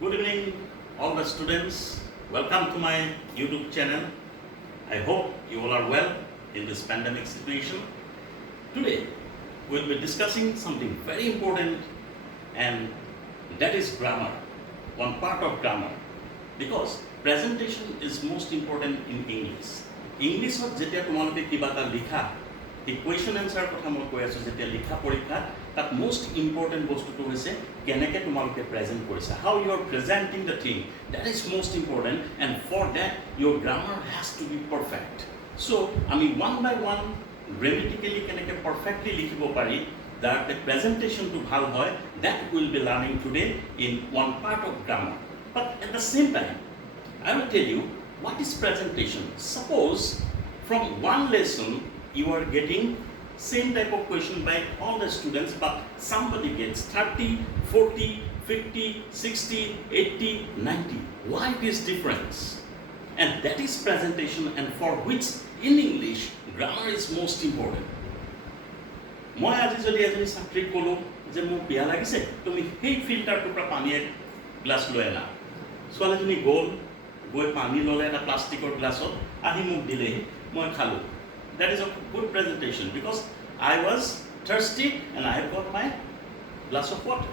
Good evening, all the students. Welcome to my YouTube channel. I hope you all are well in this pandemic situation. Today, we'll be discussing something very important, and that is grammar. One part of grammar. Because presentation is most important in English. Englishত যেতিয়া তোমালোকে কিবা এটা লিখা, এই question answer কথা মই কৈ আছোঁ, যেতিয়া লিখা পৰীক্ষাত তাত মোষ্ট ইম্পৰ্টেণ্ট বস্তুটো হৈছে কেনেকৈ তোমালোকে প্ৰেজেণ্ট কৰিছা, how you R প্ৰেজেণ্টিং the thing, that is most important, and for that your grammar has to B perfect. চ' আমি ওৱান বাই ওৱান গ্ৰেমেটিকেলি কেনেকৈ পাৰফেক্টলি লিখিব পাৰি, যাতে প্ৰেজেণ্টেশ্যনটো ভাল হয়, that will be learning today in one part of grammar. But at the same time, I will tell you what is presentation. Suppose from one lesson you are getting same type of question by all the students, but somebody gets 30, 40, 50, 60, 80, 90. Why this difference? And that is presentation, and for which in English grammar is most important. মই আজি যদি এজনী ছাত্ৰীক ক'লোঁ যে মোক পিয়াহ লাগিছে, তুমি সেই ফিল্টাৰটোৰ পৰা পানী এক গ্লাছ লৈ আনা, ছোৱালীজনী গ'ল, গৈ পানী ল'লে এটা প্লাষ্টিকৰ গ্লাছত, আহি মোক দিলেহি, মই খালোঁ। That is a good presentation because I was thirsty and I have got my glass of water.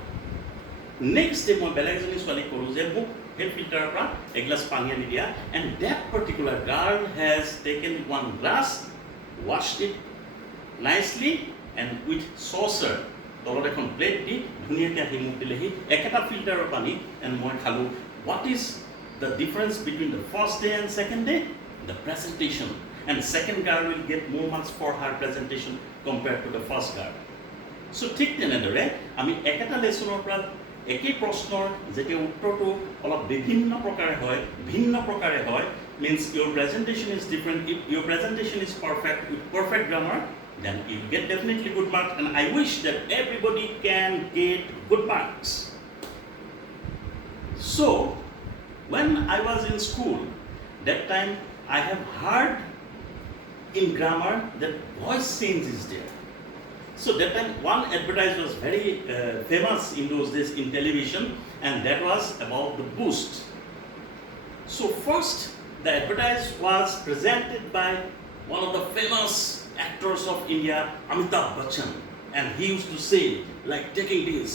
Next day মই বেলেগ এজনী ছোৱালীক ক'লোঁ যে মোক সেই ফিল্টাৰৰ পৰা এগিলাছ পানী আনি দিয়া, and that particular girl has taken one glass, washed it nicely and with saucer, তলত এখন প্লেট দি ধুনীয়াকৈ আহি মোক দিলেহি একেটা ফিল্টাৰৰ পানী, and মই খালোঁ। What is the difference between the first day and second day? The presentation. And second girl will get more marks for her presentation compared to the first girl. So ঠিক তেনেদৰে আমি একেটা লেচনৰ পৰা একেই প্ৰশ্নৰ যেতিয়া উত্তৰটো অলপ বিভিন্ন প্ৰকাৰে হয়, ভিন্ন প্ৰকাৰে হয়, means your presentation is different. If your presentation is perfect with perfect grammar, then you get definitely good marks, and I wish that everybody can get good marks. So when I was in school, that time I have heard in grammar that voice change is there. So that time one advertisement was very famous in those days in television, and that was about the boost. So first the advertise was presented by one of the famous actors of India, Amitabh Bachchan, and he used to say, like, taking this,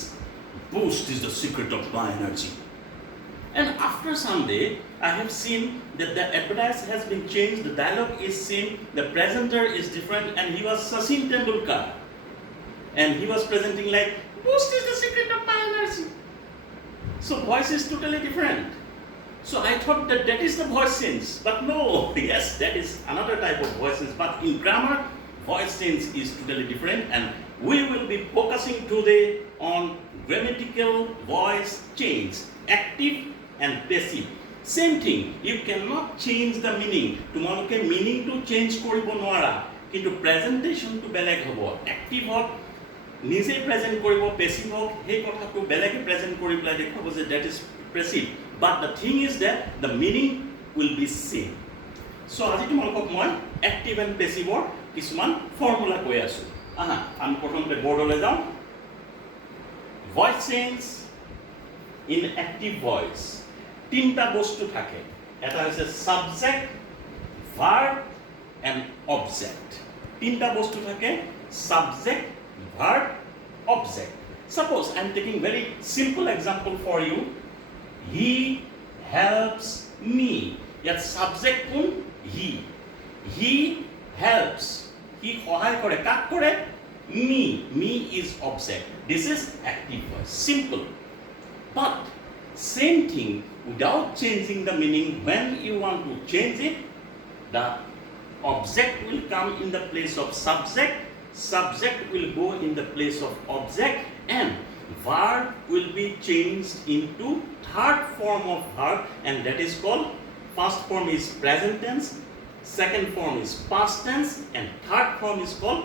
boost is the secret of my energy. And after some day, I have seen that the advertise has been changed, the dialogue is same, the presenter is different, and he was Sachin Tendulkar. And he was presenting like, boost is the secret of my energy. So voice is totally different. So I thought that that is the voice change, but no, yes, that is another type of voice change. But in grammar, voice change is totally different, and we will be focusing today on grammatical voice change, active and passive. Same thing, you cannot change the meaning. তোমালোকে meaning to change কৰিব নোৱাৰা, কিন্তু presentation to বেলেগ হ'ব। Active হওক, নিজে present কৰিব, passive হওক, সেই কথাটো বেলেগে প্ৰেজেণ্ট কৰি পেলাই দেখুৱাব যে that is passive. But the thing is that the meaning will be same. So আজি তোমালোকক মই active and passive ৰ কিছুমান ফৰ্মুলা কৈ আছোঁ। আমি প্ৰথমতে বৰ্ডলৈ যাওঁ। Voice change in active voice, তিনটা বস্তু থাকে, এটা হৈছে সাবজেক্ট, ভার্ব এন্ড অবজেক্ট। তিনটা বস্তু থাকে, subject, verb, object. Suppose I am taking very simple example for you. He helps me. ইয়াত সাবজেক্ট কোন? He. He helps. He সহায় কৰে, কাক কৰে? Me. Me is object. This is active voice. Simple. But same thing, without changing the meaning, when you want to change it, the object will come in the place of subject, subject will go in the place of object, and verb will be changed into third form of verb, and that is called, first form is present tense, second form is past tense, and third form is called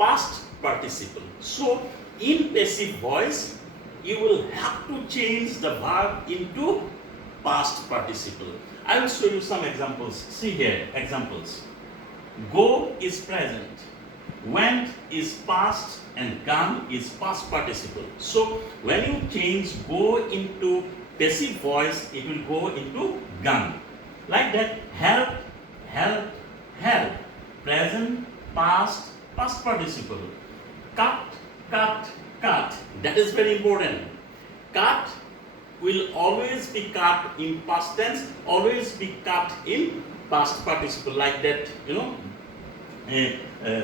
past participle. So in passive voice, you will have to change the verb into past participle. I will show you some examples. See here, examples. Go is present, went is past, and come is past participle. So when you change go into passive voice, it will go into gun. Like that, help, help, help. Present, past, past participle. Cut, cut, cut. That is very important. Cut will always be cut in past tense, always be cut in past participle. Like that,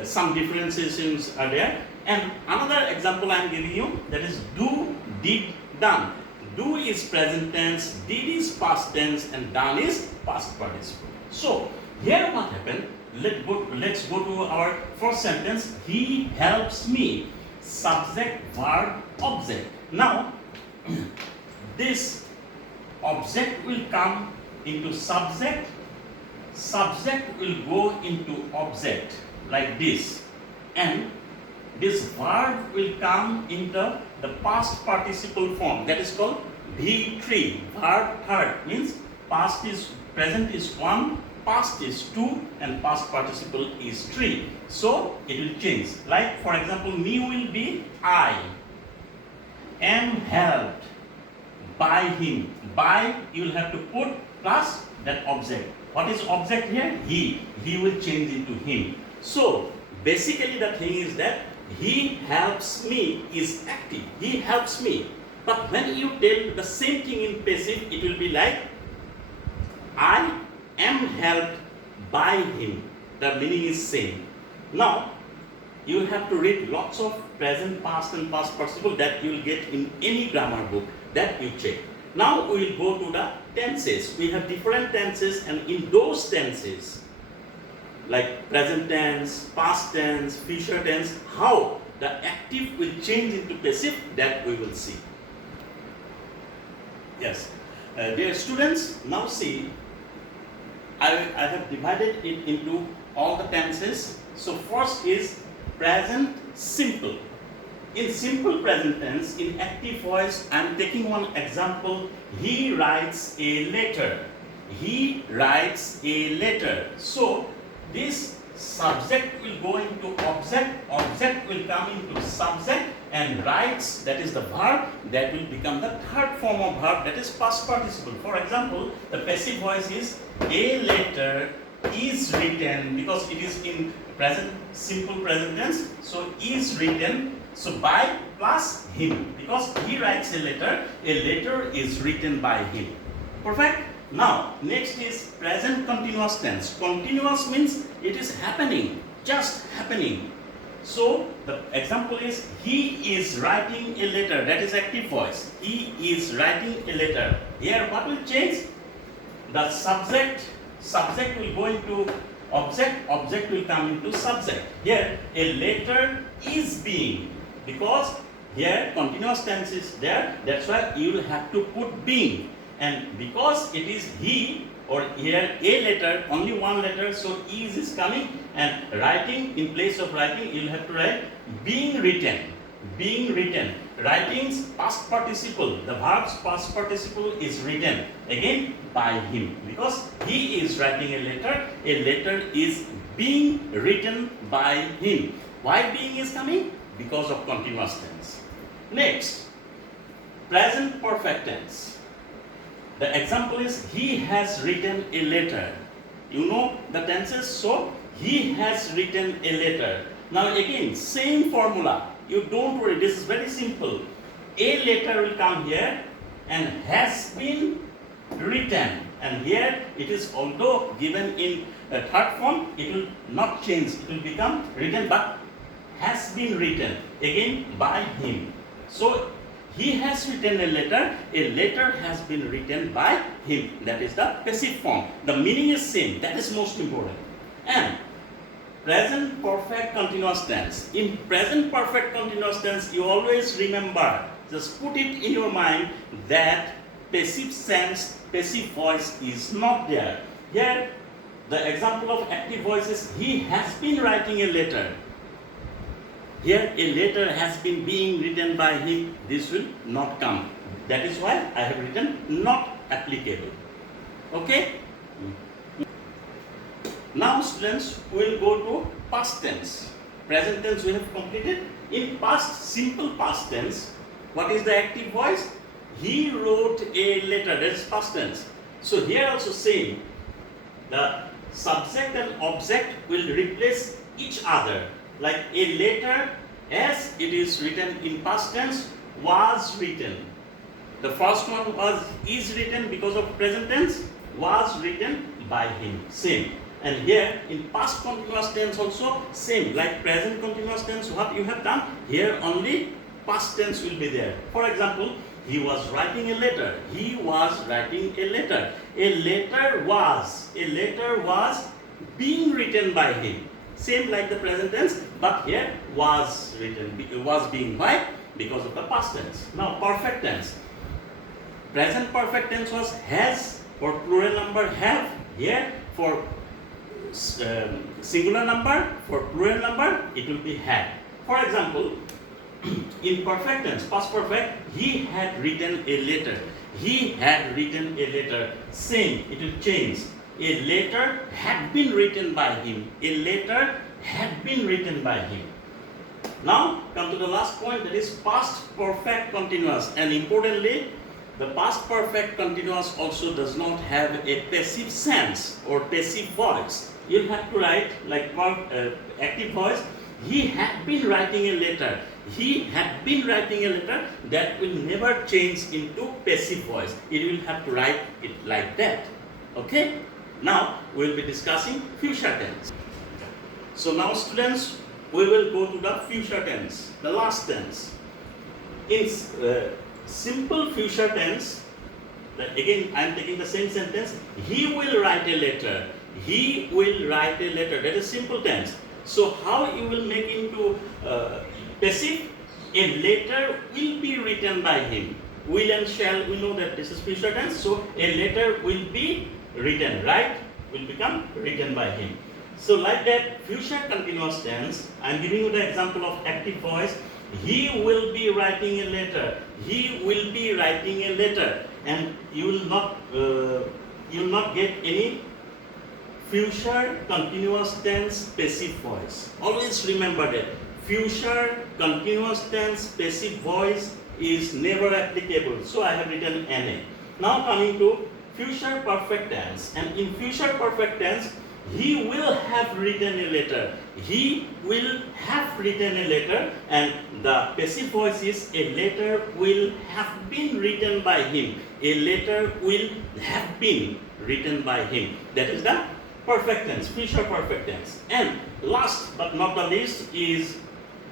some differentiations are there. And another example I am giving you, that is do, did, done. Do is present tense, did is past tense, and done is past participle. So here what happened? Let's go to our first sentence. He helps me. Subject, verb, object. Now this object will come into subject. Subject will go into object like this, and this verb will come into the past participle form, that is called V3. Verb third means present is 1, past is 2, and past participle is 3. So it will change. Like for example, me will be I am helped by him. By you will have to put plus that object. What is object here? He. He will change into him. So basically the thing is that he helps me is active. He helps me. But when you tell the same thing in passive, it will be like I am helped by him. The meaning is same. Now you have to read lots of present, past and past participle that you will get in any grammar book, that you check. Now we will go to the tenses. We have different tenses, and in those tenses, like present tense, past tense, future tense, how the active will change into passive, that we will see. Yes. Dear students, now see, I have divided it into all the tenses. So first is present simple. In simple present tense, in active voice, I am taking one example. He writes a letter. He writes a letter. So this subject will go into object, object will come into subject, and writes, that is the verb, that will become the third form of verb, that is past participle. For example, the passive voice is a letter is written, because it is in present, simple present tense, so is written, so by plus him, because he writes a letter is written by him. Perfect? Now, next is present continuous tense. Continuous means it is happening, just happening. So, the example is, he is writing a letter, that is active voice. He is writing a letter. Here, what will change? The subject will go into object, object will come into subject. Here, a letter is being, because here continuous tense is there, that's why you will have to put being. And because it is he, or here a letter, only one letter, so is coming, and writing, in place of writing, you will have to write being written. Being written. Writings past participle, the verb's past participle is written, again by him, because he is writing a letter is being written by him. Why being is coming? Because of continuous tense. Next, present perfect tense. The example is, he has written a letter. You know the tenses, so he has written a letter. Now again, same formula. You don't worry, this is very simple. A letter will come here and has been written. And here it is, although given in a third form, it will not change. It will become written, but has been written again by him. So he has written a letter has been written by him. That is the passive form. The meaning is same. That is most important. And present perfect continuous tense. In present perfect continuous tense, you always remember, just put it in your mind that passive sense, passive voice is not there. Here, the example of active voice is, he has been writing a letter. Here, a letter has been being written by him. This will not come. That is why I have written not applicable. Okay? Now students, we will go to past tense. Present tense we have completed. In past, simple past tense, what is the active voice? he wrote a letter. That is past tense. So here also same. The subject and object will replace each other. Like a letter, as it is written in past tense, was written. The first one is written because of present tense, was written by him. Same. And here in past continuous tense also same. Like present continuous tense, what you have done, here only past tense will be there. For example, he was writing a letter. He was writing a letter. A letter was being written by him. Same like the present tense, but here was written. It was being. Why? Because of the past tense. Now perfect tense. Present perfect tense was has, for plural number have. Here for singular number, for plural number it will be had. For example, in perfect tense, past perfect, he had written a letter. He had written a letter. Same, it will change. A letter had been written by him. A letter had been written by him. Now, come to the last point, that is past perfect continuous. And importantly, the past perfect continuous also does not have a passive sense or passive voice. You'll have to write like active voice. He had been writing a letter. He had been writing a letter. That will never change into passive voice. It will have to write it like that. Okay? Now we will be discussing future tense. So now students, we will go to the future tense, the last tense. In simple future tense, again I am taking the same sentence. He will write a letter. He will write a letter. That is simple tense. So how you will make into passive? A letter will be written by him. Will and shall, we know that this is future tense. So a letter will be written, right? Will become written by him. So like that, future continuous tense, I am giving you the example of active voice. He will be writing a letter. He will be writing a letter. And you will not get any future continuous tense passive voice. Always remember that future continuous tense passive voice is never applicable. So I have written NA. Now coming to future perfect tense. And in future perfect tense, he will have written a letter. He will have written a letter, and the passive voice is a letter will have been written by him. A letter will have been written by him. That is the perfect tense, future perfect tense. And last but not the least is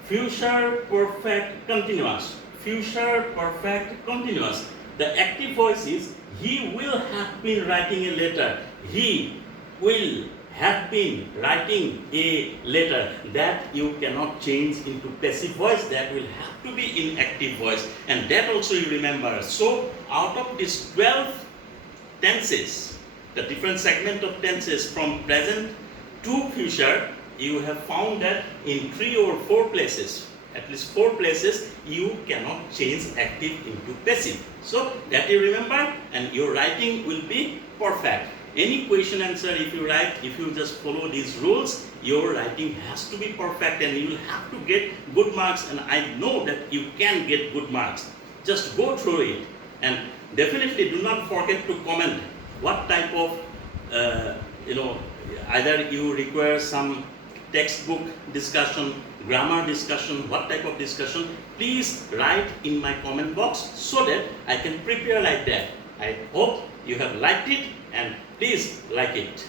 future perfect continuous. Future perfect continuous. The active voice is he will have been writing a letter. He will have been writing a letter. That you cannot change into passive voice. That will have to be in active voice. And that also you remember. So out of these 12 tenses, the different segment of tenses from present to future, you have found that in 3 or 4 places, at least 4 places, you cannot change active into passive. So that you remember, and your writing will be perfect. Any question answer if you write, if you just follow these rules, your writing has to be perfect and you will have to get good marks, and I know that you can get good marks. Just go through it, and definitely do not forget to comment what type of, either you require some textbook discussion, grammar discussion, what type of discussion, please write in my comment box so that I can prepare like that. I hope you have liked it, and please like it.